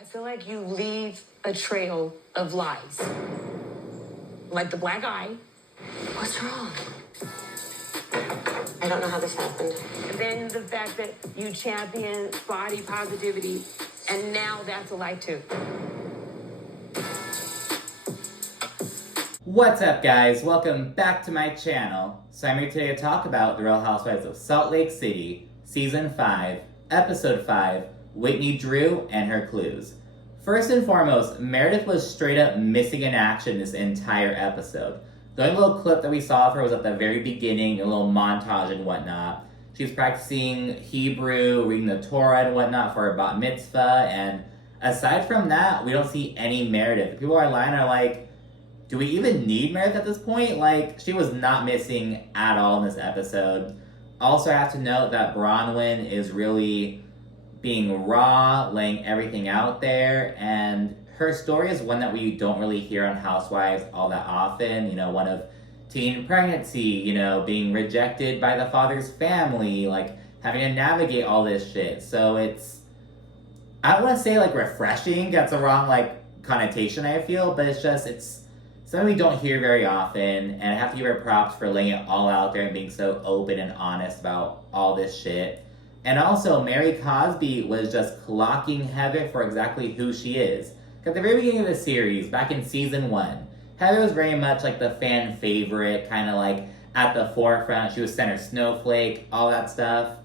I feel like you leave a trail of lies. Like the black eye. What's wrong? I don't know how this happened. And then the fact that you champion body positivity, and now that's a lie too. What's up, guys? Welcome back to my channel. So I'm here today to talk about The Real Housewives of Salt Lake City, Season 5, Episode 5, Whitney Drew and Her Clues. First and foremost, Meredith was straight up missing in action this entire episode. The only little clip that we saw of her was at the very beginning, a little montage and whatnot. She was practicing Hebrew, reading the Torah and whatnot for her bat mitzvah, and aside from that, we don't see any Meredith. The people online are like, do we even need Meredith at this point? Like, she was not missing at all in this episode. Also, I have to note that Bronwyn is really being raw, laying everything out there, and her story is one that we don't really hear on Housewives all that often. You know, one of teen pregnancy, being rejected by the father's family, like having to navigate all this shit. So it's, I don't want to say like refreshing, that's a wrong like connotation I feel, but it's something we don't hear very often, and I have to give her props for laying it all out there and being so open and honest about all this shit. And also, Mary Cosby was just clocking Heather for exactly who she is. At the very beginning of the series, back in Season 1, Heather was very much like the fan favorite, kind of like at the forefront. She was center snowflake, all that stuff.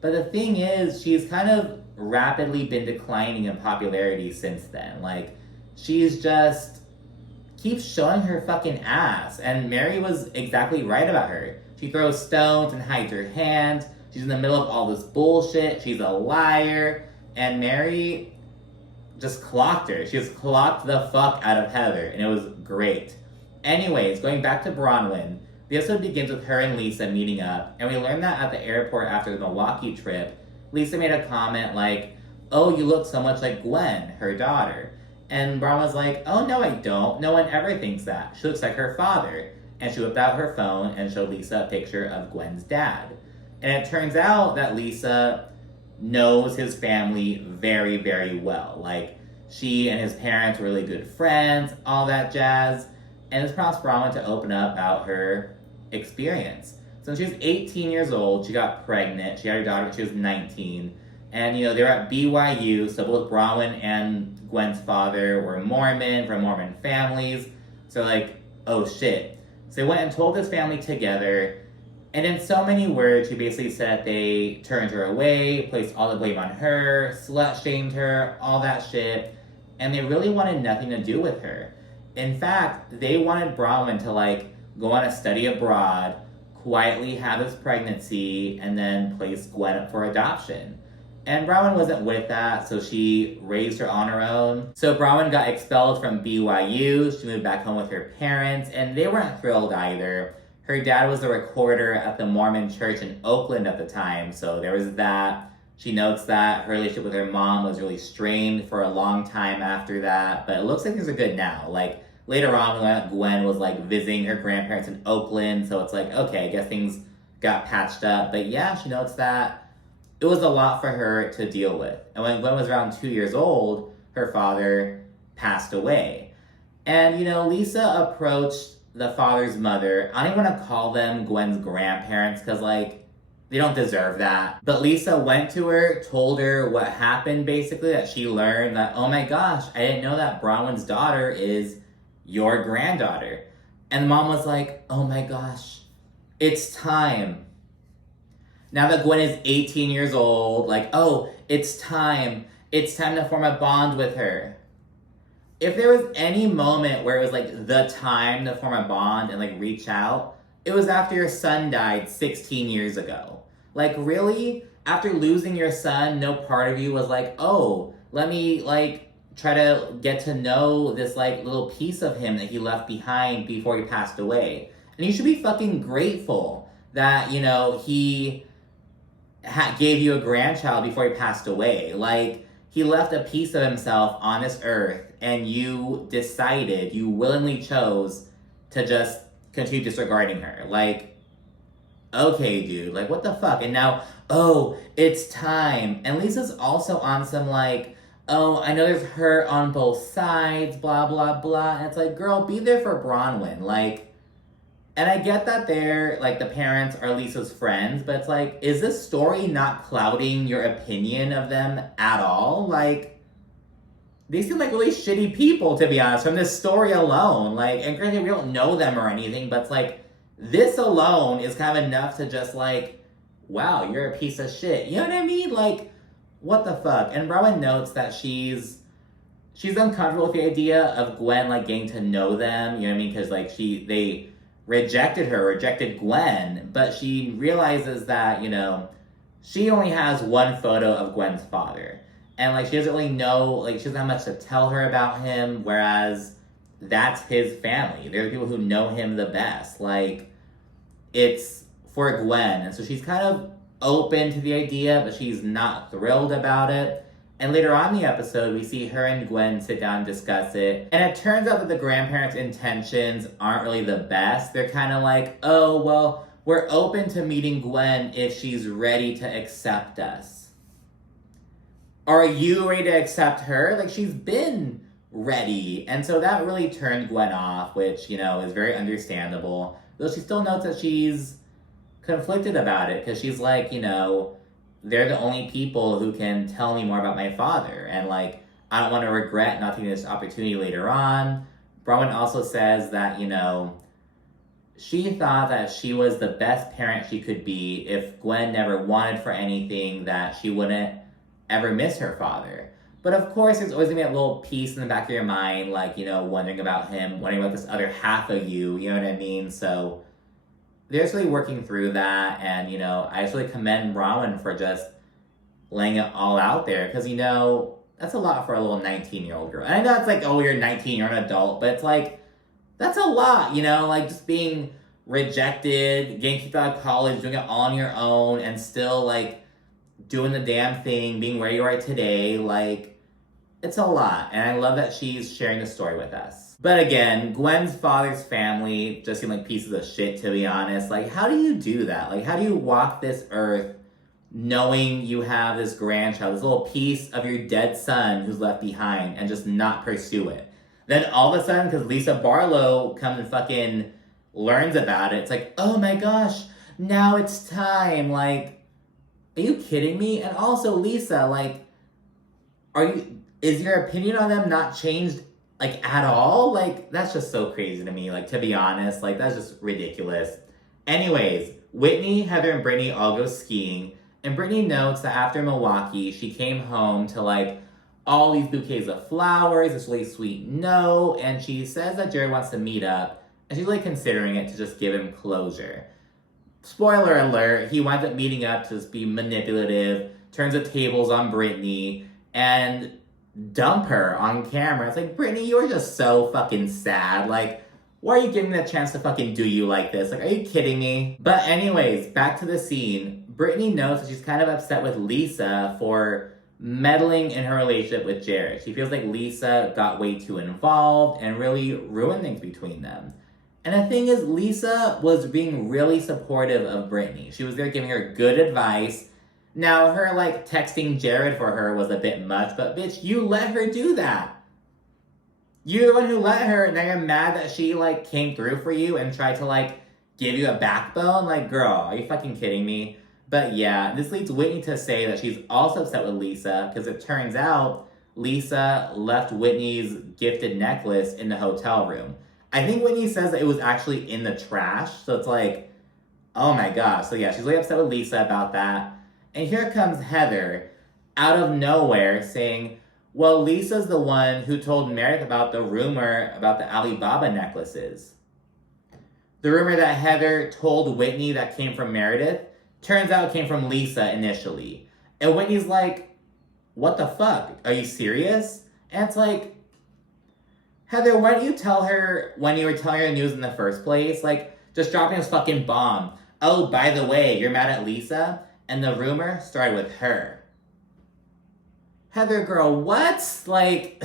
But the thing is, she's kind of rapidly been declining in popularity since then. Like, she's just keeps showing her fucking ass. And Mary was exactly right about her. She throws stones and hides her hand. She's in the middle of all this bullshit. She's a liar. And Mary just clocked her. She just clocked the fuck out of Heather. And it was great. Anyways, going back to Bronwyn. The episode begins with her and Lisa meeting up. And we learned that at the airport after the Milwaukee trip, Lisa made a comment like, "Oh, you look so much like Gwen, her daughter." And Bron was like, "Oh, no, I don't. No one ever thinks that. She looks like her father." And she whipped out her phone and showed Lisa a picture of Gwen's dad. And it turns out that Lisa knows his family very, very well. Like, she and his parents were really good friends, all that jazz. And this prompts Bronwyn to open up about her experience. So when she was 18 years old, she got pregnant. She had her daughter when she was 19. And, they were at BYU, so both Bronwyn and Gwen's father were Mormon, from Mormon families. So like, oh shit. So they went and told this family together, and in so many words, she basically said they turned her away, placed all the blame on her, slut-shamed her, all that shit, and they really wanted nothing to do with her. In fact, they wanted Bronwyn to like go on a study abroad, quietly have this pregnancy, and then place Gwen up for adoption. And Bronwyn wasn't with that, so she raised her on her own. So Bronwyn got expelled from BYU. She moved back home with her parents, and they weren't thrilled either. Her dad was a recorder at the Mormon church in Oakland at the time, so there was that. She notes that her relationship with her mom was really strained for a long time after that, but it looks like things are good now. Like, later on, we learned that Gwen was like visiting her grandparents in Oakland, so it's like, okay, I guess things got patched up. But yeah, she notes that it was a lot for her to deal with. And when Gwen was around 2 years old, her father passed away. And, Lisa approached the father's mother. I don't even want to call them Gwen's grandparents because, like, they don't deserve that. But Lisa went to her, told her what happened, basically, that she learned that, oh my gosh, I didn't know that Bronwyn's daughter is your granddaughter. And the mom was like, oh my gosh, it's time. Now that Gwen is 18 years old, like, oh, it's time. It's time to form a bond with her. If there was any moment where it was like the time to form a bond and like reach out, it was after your son died 16 years ago. Like, really? After losing your son, no part of you was like, oh, let me like try to get to know this like little piece of him that he left behind before he passed away. And you should be fucking grateful that, he gave you a grandchild before he passed away. Like, he left a piece of himself on this earth, and you willingly chose to just continue disregarding her. Like, okay, dude, like, what the fuck? And now, oh, it's time. And Lisa's also on some, like, oh, I know there's hurt on both sides, blah, blah, blah. And it's like, girl, be there for Bronwyn. Like, and I get that they're, like, the parents are Lisa's friends, but it's like, is this story not clouding your opinion of them at all? Like, they seem like really shitty people, to be honest, from this story alone. Like, and granted, we don't know them or anything, but it's like, this alone is kind of enough to just, like, wow, you're a piece of shit. You know what I mean? Like, what the fuck? And Rowan notes that she's uncomfortable with the idea of Gwen, like, getting to know them. You know what I mean? Because, like, they rejected Gwen, but she realizes that, you know, she only has one photo of Gwen's father. And, like, she doesn't really know, like, she doesn't have much to tell her about him, whereas that's his family. They're the people who know him the best. Like, it's for Gwen. And so she's kind of open to the idea, but she's not thrilled about it. And later on in the episode, we see her and Gwen sit down and discuss it. And it turns out that the grandparents' intentions aren't really the best. They're kind of like, oh, well, we're open to meeting Gwen if she's ready to accept us. Are you ready to accept her? Like, she's been ready. And so that really turned Gwen off, which, you know, is very understandable. Though she still notes that she's conflicted about it, because she's like, you know, they're the only people who can tell me more about my father. And, like, I don't want to regret not taking this opportunity later on. Bronwyn also says that, you know, she thought that she was the best parent she could be if Gwen never wanted for anything, that she wouldn't ever miss her father. But of course, there's always gonna be a little piece in the back of your mind, like, you know, wondering about him, wondering about this other half of you, you know what I mean? So they're just really working through that, and, you know, I just really commend Bronwyn for just laying it all out there, because, you know, that's a lot for a little 19-year-old girl. And I know it's like, oh, you're 19, you're an adult, but it's like, that's a lot, you know, like, just being rejected, getting kicked out of college, doing it all on your own, and still, like, doing the damn thing, being where you are today, like, it's a lot. And I love that she's sharing the story with us. But again, Gwen's father's family just seem like pieces of shit, to be honest. Like, how do you do that? Like, how do you walk this earth knowing you have this grandchild, this little piece of your dead son who's left behind, and just not pursue it? Then all of a sudden, because Lisa Barlow comes and fucking learns about it, it's like, oh my gosh, now it's time. Like, are you kidding me? And also, Lisa, like, is your opinion on them not changed, like, at all? Like, that's just so crazy to me, like, to be honest. Like, that's just ridiculous. Anyways, Whitney, Heather, and Brittany all go skiing, and Brittany notes that after Milwaukee, she came home to, like, all these bouquets of flowers, this really sweet note, and she says that Jerry wants to meet up, and she's, like, considering it to just give him closure. Spoiler alert, he winds up meeting up to just be manipulative, turns the tables on Brittany, and dump her on camera. It's like, Brittany, you are just so fucking sad. Like, why are you giving me the chance to fucking do you like this? Like, are you kidding me? But anyways, back to the scene. Brittany knows that she's kind of upset with Lisa for meddling in her relationship with Jared. She feels like Lisa got way too involved and really ruined things between them. And the thing is, Lisa was being really supportive of Brittany. She was there giving her good advice. Now, her, like, texting Jared for her was a bit much, but bitch, you let her do that. You're the one who let her, and now you're mad that she, like, came through for you and tried to, like, give you a backbone? Like, girl, are you fucking kidding me? But yeah, this leads Whitney to say that she's also upset with Lisa, because it turns out Lisa left Whitney's gifted necklace in the hotel room. I think Whitney says that it was actually in the trash, so it's like, oh my gosh. So yeah, she's really upset with Lisa about that. And here comes Heather, out of nowhere, saying, well, Lisa's the one who told Meredith about the rumor about the Alibaba necklaces. The rumor that Heather told Whitney that came from Meredith, turns out it came from Lisa initially. And Whitney's like, what the fuck? Are you serious? And it's like, Heather, why didn't you tell her when you were telling her the news in the first place? Like, just dropping this fucking bomb. Oh, by the way, you're mad at Lisa? And the rumor started with her. Heather, girl, what? Like,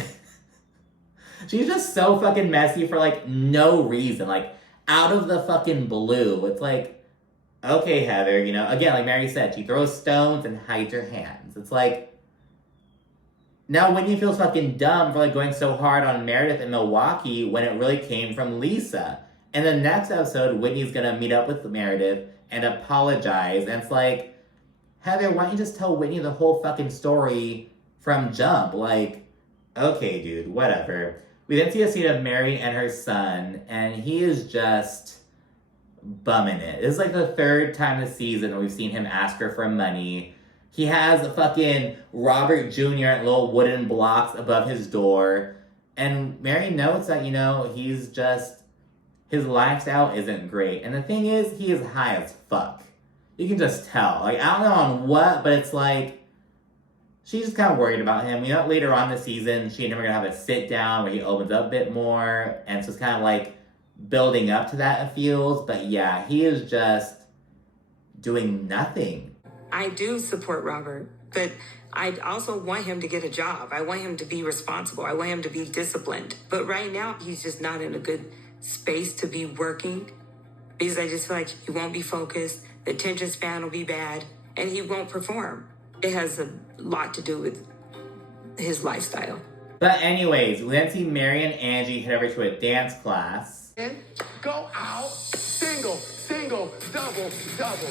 she's just so fucking messy for, like, no reason. Like, out of the fucking blue. It's like, okay, Heather, you know, again, like Mary said, she throws stones and hides her hands. It's like, Now Whitney feels fucking dumb for like going so hard on Meredith in Milwaukee when it really came from Lisa. In the next episode, Whitney's gonna meet up with Meredith and apologize. And it's like, Heather, why don't you just tell Whitney the whole fucking story from jump? Like, okay, dude, whatever. We then see a scene of Mary and her son, and he is just bumming it. This is like the third time this season we've seen him ask her for money. He has a fucking Robert Jr. and little wooden blocks above his door. And Mary notes that, he's just, his lifestyle isn't great. And the thing is, he is high as fuck. You can just tell. Like, I don't know on what, but it's like, she's just kind of worried about him. Later on this season, she and him are going to have a sit down where he opens up a bit more. And so it's kind of like building up to that, it feels. But yeah, he is just doing nothing. I do support Robert, but I also want him to get a job. I want him to be responsible. I want him to be disciplined. But right now, he's just not in a good space to be working because I just feel like he won't be focused. The attention span will be bad and he won't perform. It has a lot to do with his lifestyle. But anyways, we then see Mary and Angie head over to a dance class. And go out, single, single, double, double.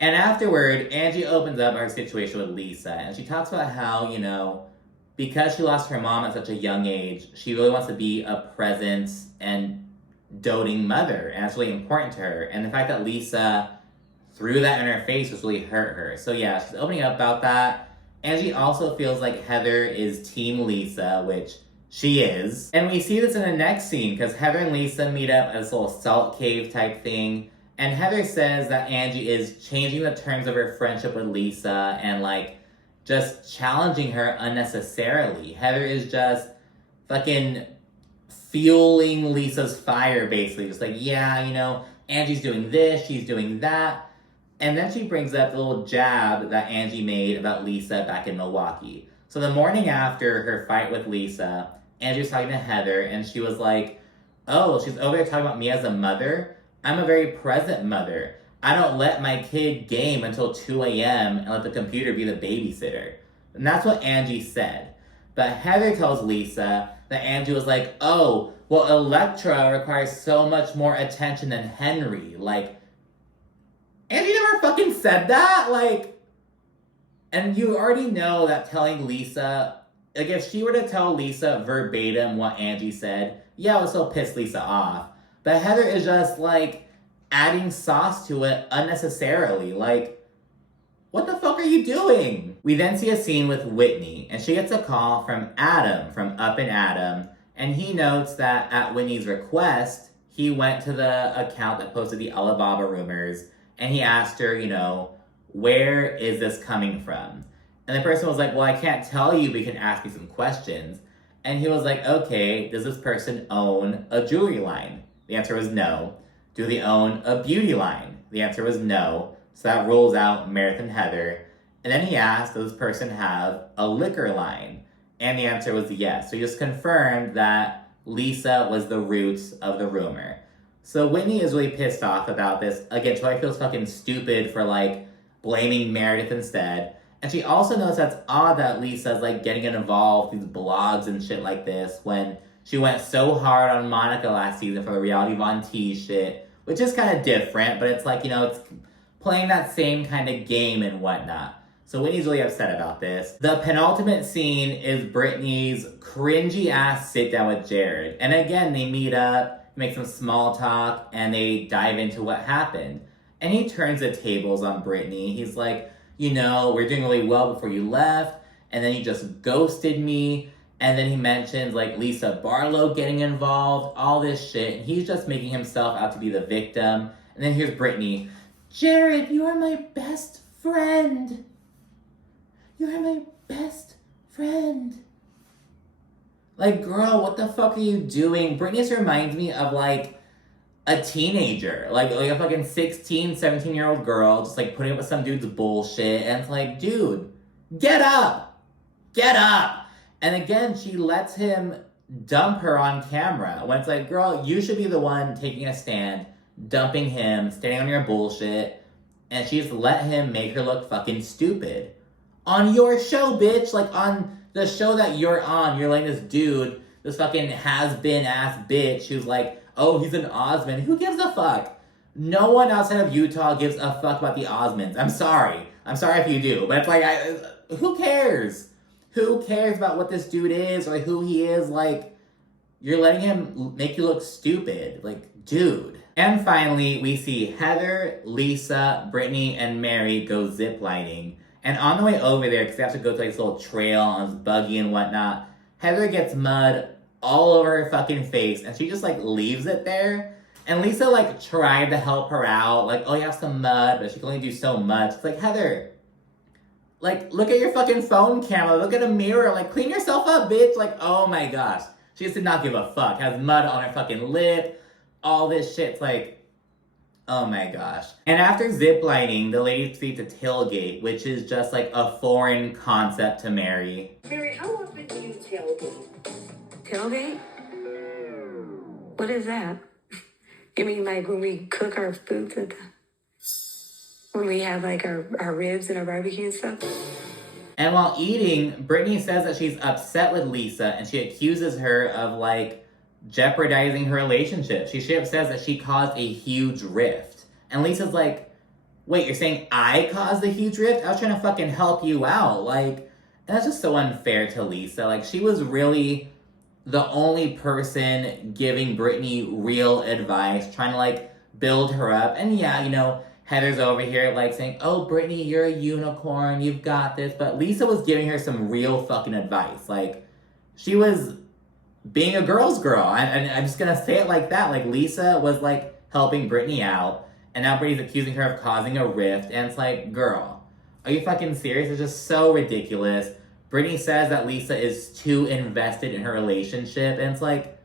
And afterward, Angie opens up her situation with Lisa, and she talks about how, because she lost her mom at such a young age, she really wants to be a present and doting mother, and it's really important to her. And the fact that Lisa threw that in her face was really hurt her. So yeah, she's opening up about that. Angie also feels like Heather is Team Lisa, which she is. And we see this in the next scene, because Heather and Lisa meet up at this little salt cave type thing. And Heather says that Angie is changing the terms of her friendship with Lisa and, just challenging her unnecessarily. Heather is just fucking fueling Lisa's fire, basically. Just like, yeah, Angie's doing this, she's doing that. And then she brings up the little jab that Angie made about Lisa back in Milwaukee. So the morning after her fight with Lisa, Angie was talking to Heather, and she was like, oh, she's over there talking about me as a mother? I'm a very present mother. I don't let my kid game until 2 a.m. and let the computer be the babysitter. And that's what Angie said. But Heather tells Lisa that Angie was like, oh, well, Electra requires so much more attention than Henry. Angie never fucking said that. And you already know that telling Lisa, if she were to tell Lisa verbatim what Angie said, yeah, it would still piss Lisa off. But Heather is just, adding sauce to it unnecessarily. What the fuck are you doing? We then see a scene with Whitney, and she gets a call from Adam, from Up and Adam, and he notes that at Whitney's request, he went to the account that posted the Alibaba rumors, and he asked her, where is this coming from? And the person was like, well, I can't tell you, but you can ask me some questions. And he was like, okay, does this person own a jewelry line? The answer was no. Do they own a beauty line? The answer was no. So that rules out Meredith and Heather. And then he asked, does this person have a liquor line? And the answer was yes. So he just confirmed that Lisa was the roots of the rumor. So Whitney is really pissed off about this. Again, she feels fucking stupid for blaming Meredith instead. And she also knows that's odd that Lisa's getting involved with these blogs and shit like this when she went so hard on Monica last season for the reality Von T shit, which is kind of different, but it's it's playing that same kind of game and whatnot. So Whitney's really upset about this. The penultimate scene is Brittany's cringy ass sit down with Jared. And again, they meet up, make some small talk, and they dive into what happened. And he turns the tables on Brittany. He's like, we're doing really well before you left, and then you just ghosted me. And then he mentions Lisa Barlow getting involved, all this shit. And he's just making himself out to be the victim. And then here's Brittany. Jared, you are my best friend. You are my best friend. Girl, what the fuck are you doing? Brittany just reminds me of a teenager. Like a fucking 16, 17-year-old girl just putting up with some dude's bullshit. And it's dude, get up. Get up. And again, she lets him dump her on camera. When it's girl, you should be the one taking a stand, dumping him, standing on your bullshit. and she just let him make her look fucking stupid. On your show, bitch! Like, on the show that you're on, you're like this dude, this fucking has-been ass bitch who's like, oh, he's an Osmond. Who gives a fuck? No one outside of Utah gives a fuck about the Osmonds. I'm sorry. I'm sorry if you do. But it's like, who cares? Who cares about what this dude is or who he is? Like, you're letting him make you look stupid. Like, dude. And finally, we see Heather, Lisa, Brittany, and Mary go ziplining. And on the way over there, because they have to go to like this little trail on this buggy and whatnot, Heather gets mud all over her fucking face, and she just like leaves it there. And Lisa like tried to help her out, like, oh, you have some mud, but she can only do so much. It's like, Heather, like, look at your fucking phone camera, look at a mirror, like, clean yourself up, bitch. Like, oh my gosh. She just did not give a fuck. Has mud on her fucking lip, all this shit. It's like, oh my gosh. And after ziplining, the ladies proceed to tailgate, which is just like a foreign concept to Mary. Mary, how often do you tailgate? Tailgate? What is that? You mean like when we cook our foods when we have like our ribs and our barbecue and stuff? And while eating, Brittany says that she's upset with Lisa and she accuses her of like jeopardizing her relationship. She straight up says that she caused a huge rift. And Lisa's like, wait, you're saying I caused a huge rift? I was trying to fucking help you out. Like, and that's just so unfair to Lisa. Like, she was really the only person giving Brittany real advice, trying to like build her up. And yeah, you know, Heather's over here like saying, oh, Brittany, you're a unicorn, you've got this. But Lisa was giving her some real fucking advice. Like, she was being a girl's girl. And I'm just gonna say it like that. Like, Lisa was like helping Brittany out, and now Brittany's accusing her of causing a rift. And it's like, girl, are you fucking serious? It's just so ridiculous. Brittany says that Lisa is too invested in her relationship, and it's like,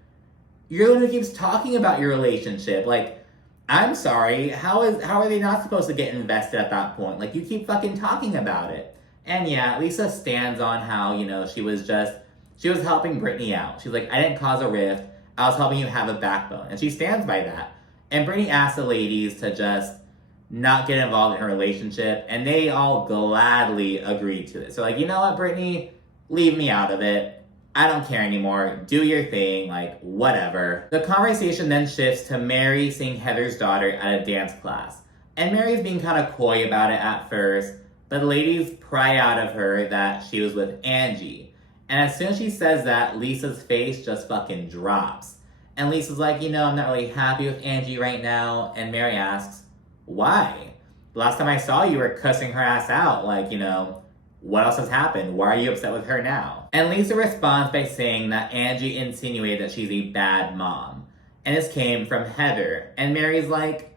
you're the one who keeps talking about your relationship. Like, I'm sorry, how are they not supposed to get invested at that point? Like, you keep fucking talking about it. And yeah, Lisa stands on how, you know, she was helping Brittany out. She's like, I didn't cause a rift, I was helping you have a backbone. And she stands by that. And Brittany asks the ladies to just not get involved in her relationship, and they all gladly agreed to it. So like, you know what, Brittany? Leave me out of it. I don't care anymore. Do your thing, like, whatever. The conversation then shifts to Mary seeing Heather's daughter at a dance class. And Mary's being kind of coy about it at first, but the ladies pry out of her that she was with Angie. And as soon as she says that, Lisa's face just fucking drops. And Lisa's like, you know, I'm not really happy with Angie right now. And Mary asks, why? Last time I saw you were cussing her ass out. Like, you know, what else has happened? Why are you upset with her now? And Lisa responds by saying that Angie insinuated that she's a bad mom. And this came from Heather. And Mary's like,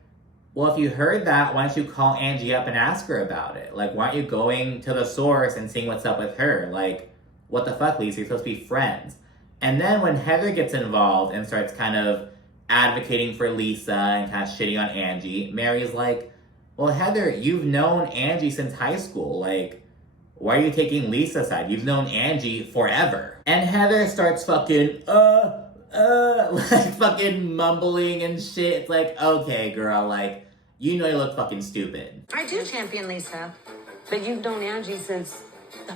well, if you heard that, why don't you call Angie up and ask her about it? Like, why aren't you going to the source and seeing what's up with her? Like, what the fuck, Lisa? You're supposed to be friends. And then when Heather gets involved and starts kind of advocating for Lisa and kind of shitting on Angie, Mary's like, well, Heather, you've known Angie since high school. Like, why are you taking Lisa's side? You've known Angie forever. And Heather starts fucking, like fucking mumbling and shit. It's like, okay, girl, like, you know you look fucking stupid. I do champion Lisa. But you've known Angie since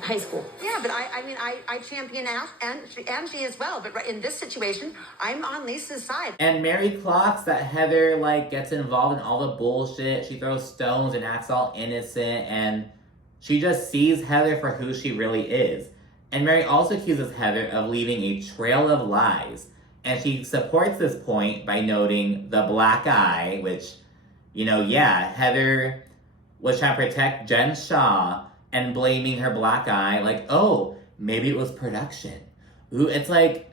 high school. Yeah, but I champion Angie as well. But in this situation, I'm on Lisa's side. And Mary clocks that Heather, like, gets involved in all the bullshit. She throws stones and acts all innocent. And she just sees Heather for who she really is. And Mary also accuses Heather of leaving a trail of lies. And she supports this point by noting the black eye, which, you know, yeah, Heather was trying to protect Jen Shaw and blaming her black eye, like, oh, maybe it was production. Ooh, it's like,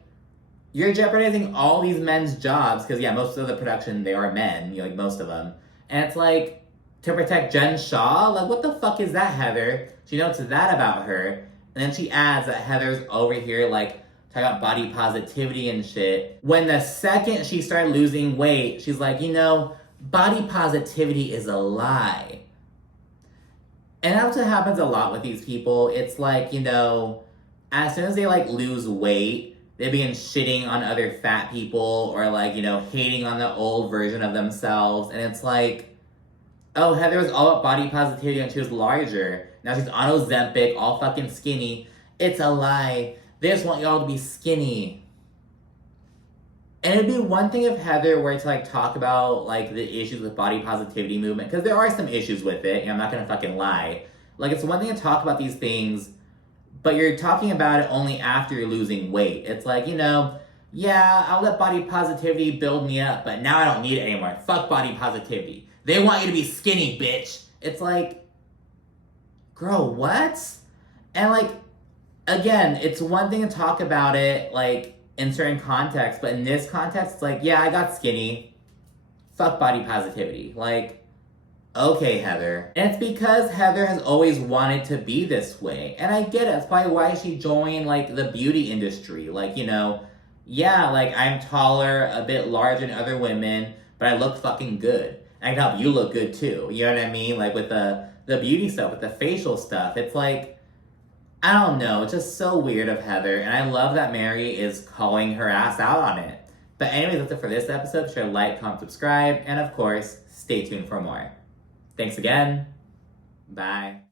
you're jeopardizing all these men's jobs, because yeah, most of the production, they are men, you know, like most of them. And it's like, to protect Jen Shaw? Like, what the fuck is that, Heather? She notes that about her. And then she adds that Heather's over here, like, talking about body positivity and shit. When the second she started losing weight, she's like, you know, body positivity is a lie. And that's what happens a lot with these people. It's like, you know, as soon as they, like, lose weight, they begin shitting on other fat people or, like, you know, hating on the old version of themselves. And it's like, Oh, Heather was all about body positivity when she was larger. Now she's on Ozempic, all fucking skinny. It's a lie. They just want y'all to be skinny. And it'd be one thing if Heather were to like talk about like the issues with body positivity movement, because there are some issues with it, and I'm not gonna fucking lie. Like, it's one thing to talk about these things, but you're talking about it only after you're losing weight. It's like, you know, yeah, I'll let body positivity build me up, but now I don't need it anymore. Fuck body positivity. They want you to be skinny, bitch. It's like, girl, what? And like, again, it's one thing to talk about it, like, in certain contexts, but in this context, it's like, yeah, I got skinny. Fuck body positivity. Like, okay, Heather. And it's because Heather has always wanted to be this way. And I get it. That's probably why she joined, like, the beauty industry. Like, you know, yeah, like, I'm taller, a bit larger than other women, but I look fucking good. I can help you look good, too. You know what I mean? Like, with the beauty stuff, with the facial stuff. It's like, I don't know. It's just so weird of Heather. And I love that Mary is calling her ass out on it. But anyways, that's it for this episode. Be sure to like, comment, subscribe, and of course, stay tuned for more. Thanks again. Bye.